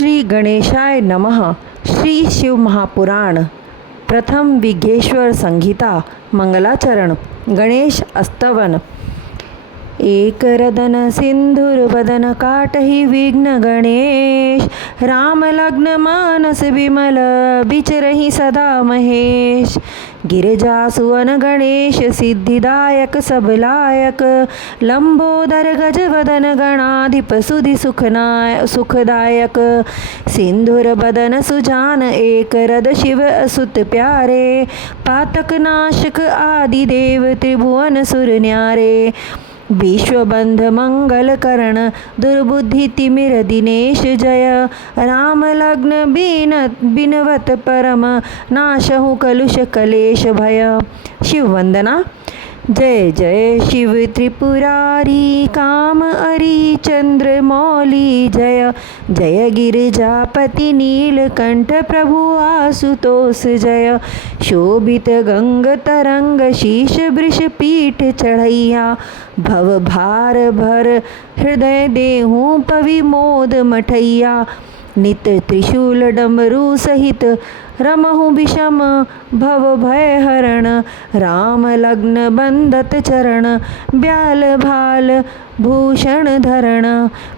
श्री गणेशाय नमः। श्री शिव महापुराण प्रथम विघ्नेश्वर संहिता मंगलाचरण। गणेश अस्तवन। एक रदन सिंधुर काटहि विघ्न गणेश, राम लग्न मानस विमल बिचरहि सदा महेश। गिरिजा सुवन गणेश सिद्धिदायक सबलायक, लंबोदर गज वदन गणाधिप सुधि सुखदायक। सिंधुर बदन सुजान एक रद शिव असुत प्यारे, पातक नाशक आदि देव त्रिभुवन सुर न्यारे। विश्वबंध मंगल करण दुर्बुद्धि तिमिर दिनेश जय, राम लग्न बिनवत परम नाशहु कलुष कलेश भय। शिव वंदना। जय जय शिव त्रिपुरारी काम अरि चंद्र मौली जय, जय गिरिजापति नीलकंठ प्रभु आशुतोष जय। शोभित गंग तरंग शीश वृष पीठ चढ़ैया, भव भार भर हृदय देहूँ पविमोद मठैया। नित त्रिशूल डमरू सहित रमहु विषम भव भय हरण, राम लग्न बंदत चरण ब्याल भाल भूषण धरण।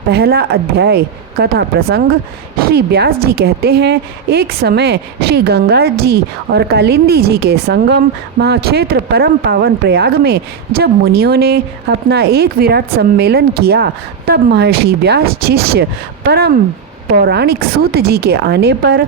पहला अध्याय। कथा प्रसंग। श्री व्यास जी कहते हैं, एक समय श्री गंगा जी और कालिंदी जी के संगम महाक्षेत्र परम पावन प्रयाग में जब मुनियों ने अपना एक विराट सम्मेलन किया, तब महर्षि व्यास शिष्य परम पौराणिक सूत जी के आने पर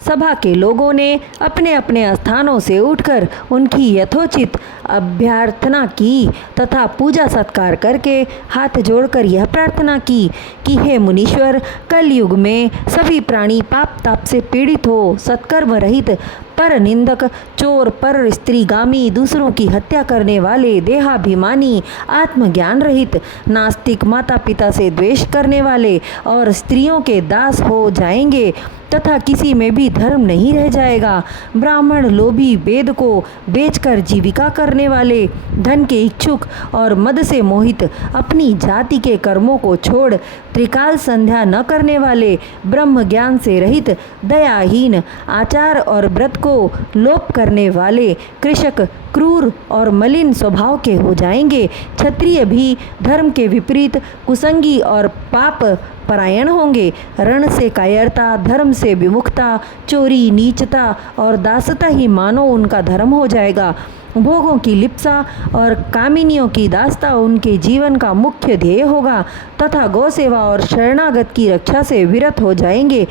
सभा के लोगों ने अपने अपने स्थानों से उठकर उनकी यथोचित अभ्यर्थना की तथा पूजा सत्कार करके हाथ जोड़कर यह प्रार्थना की कि हे मुनीश्वर, कलयुग में सभी प्राणी पाप ताप से पीड़ित हो, सत्कर्म रहित, पर निंदक, चोर, पर स्त्रीगामी, दूसरों की हत्या करने वाले, देहाभिमानी, आत्मज्ञान रहित, नास्तिक, माता पिता से द्वेष करने वाले और स्त्रियों के दास हो जाएंगे तथा किसी में भी धर्म नहीं रह जाएगा। ब्राह्मण, लोभी, वेद को बेचकर जीविका करने वाले, धन के इच्छुक और मद से मोहित, अपनी जाति के कर्मों को छोड़ त्रिकाल संध्या न करने वाले, ब्रह्म ज्ञान से रहित, दयाहीन, आचार और व्रत को लोप करने वाले, कृषक, क्रूर और मलिन स्वभाव के हो जाएंगे। क्षत्रिय भी धर्म के विपरीत कुसंगी और पाप परायण होंगे। रण से कायरता, धर्म से विमुखता, चोरी, नीचता और दासता ही मानो उनका धर्म हो जाएगा। भोगों की लिप्सा और कामिनियों की दास्ता उनके जीवन का मुख्य ध्येय होगा तथा गौसेवा और शरणागत की रक्षा से विरत हो जाएंगे।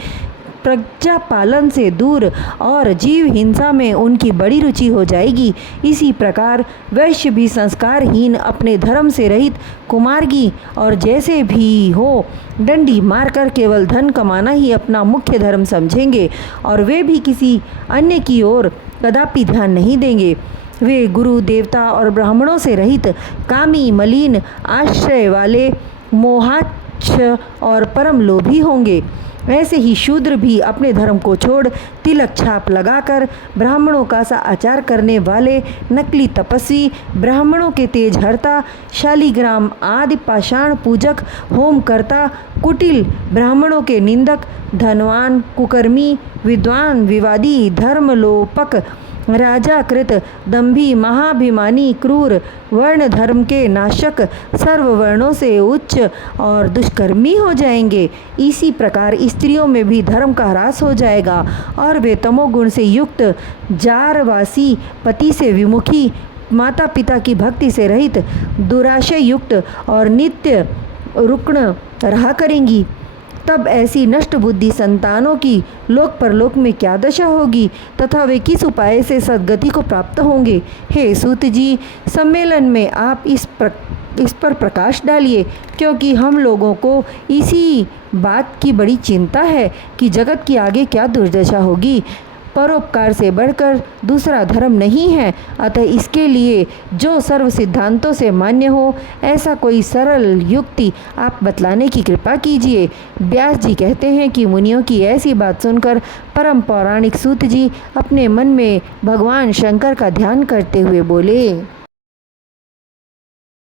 प्रजा पालन से दूर और जीव हिंसा में उनकी बड़ी रुचि हो जाएगी। इसी प्रकार वैश्य भी संस्कारहीन, अपने धर्म से रहित, कुमार्गी और जैसे भी हो डंडी मारकर केवल धन कमाना ही अपना मुख्य धर्म समझेंगे और वे भी किसी अन्य की ओर कदापि ध्यान नहीं देंगे। वे गुरु, देवता और ब्राह्मणों से रहित, कामी, मलिन, आश्रय वाले, मोहाच्छ और परम लोभी होंगे। ऐसे ही शूद्र भी अपने धर्म को छोड़ तिलक छाप लगाकर ब्राह्मणों का सा आचार करने वाले, नकली तपस्वी, ब्राह्मणों के तेज हरता, शालिग्राम आदि पाषाण पूजक, होम करता, कुटिल, ब्राह्मणों के निंदक, धनवान, कुकर्मी, विद्वान, विवादी, धर्मलोपक, राजाकृत, दंभी, महाभिमानी, क्रूर, वर्ण धर्म के नाशक, सर्व वर्णों से उच्च और दुष्कर्मी हो जाएंगे। इसी प्रकार स्त्रियों में भी धर्म का ह्रास हो जाएगा और वे तमोगुण से युक्त, जारवासी, पति से विमुखी, माता पिता की भक्ति से रहित, दुराशय युक्त और नित्य रुग्ण रहा करेंगी। तब ऐसी नष्ट बुद्धि संतानों की लोक परलोक में क्या दशा होगी तथा वे किस उपाय से सद्गति को प्राप्त होंगे। हे सूत जी, सम्मेलन में आप इस पर प्रकाश डालिए, क्योंकि हम लोगों को इसी बात की बड़ी चिंता है कि जगत की आगे क्या दुर्दशा होगी। परोपकार से बढ़कर दूसरा धर्म नहीं है, अतः इसके लिए जो सर्व सिद्धांतों से मान्य हो ऐसा कोई सरल युक्ति आप बतलाने की कृपा कीजिए। व्यास जी कहते हैं कि मुनियों की ऐसी बात सुनकर परम पौराणिक सूत जी अपने मन में भगवान शंकर का ध्यान करते हुए बोले।